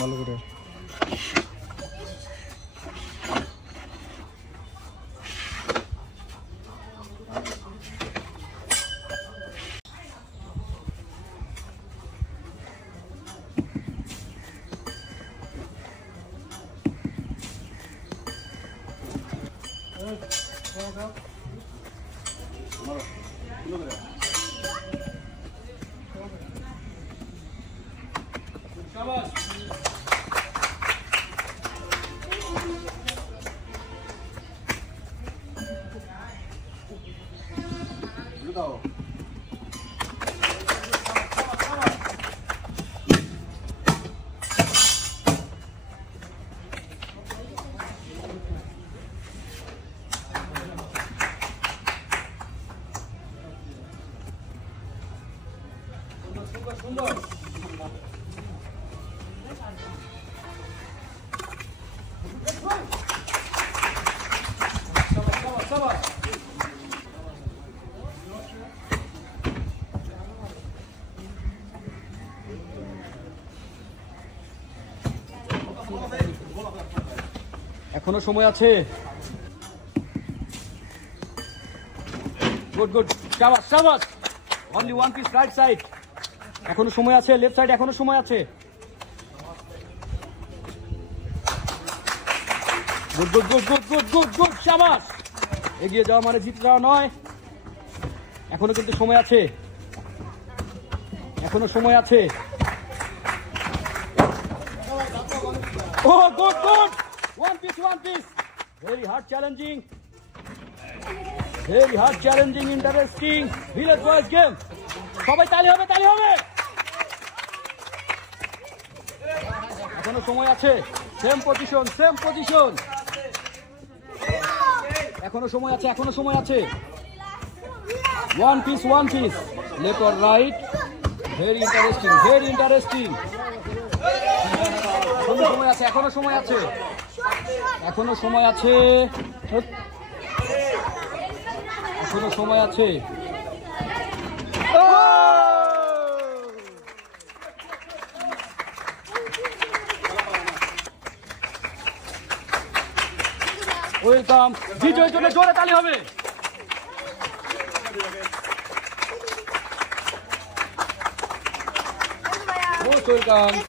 ভালো করে। এখনো সময় আছে। গুড গুড, শাবাশ শাবাশ। Only one piece right side. এখনো সময় আছে, লেফট সাইড এখনো সময় আছে। Good good good good good good good, শাবাশ। এগিয়ে যাওয়া মানে জিতে যাওয়া নয়, এখনো কিন্তু সময় আছে, এখনো সময় আছে। Oh good good, one piece one piece. Very hard challenging, very hard challenging, interesting village boys game. সবাই তালি হবে, তালি হবে। এখনো সময় আছে, সেম পজিশন সেম পজিশন। এখনো সময় আছে, এখনো সময় আছে। One piece one piece, left or right. Very interesting, very interesting. এখনো সময় আছে, এখনো সময় আছে, এখনো সময় আছে, এখনো সময় আছে। ওয়েলকাম, বিজয়ের জন্য জোরে তালি হবে। ওয়েলকাম।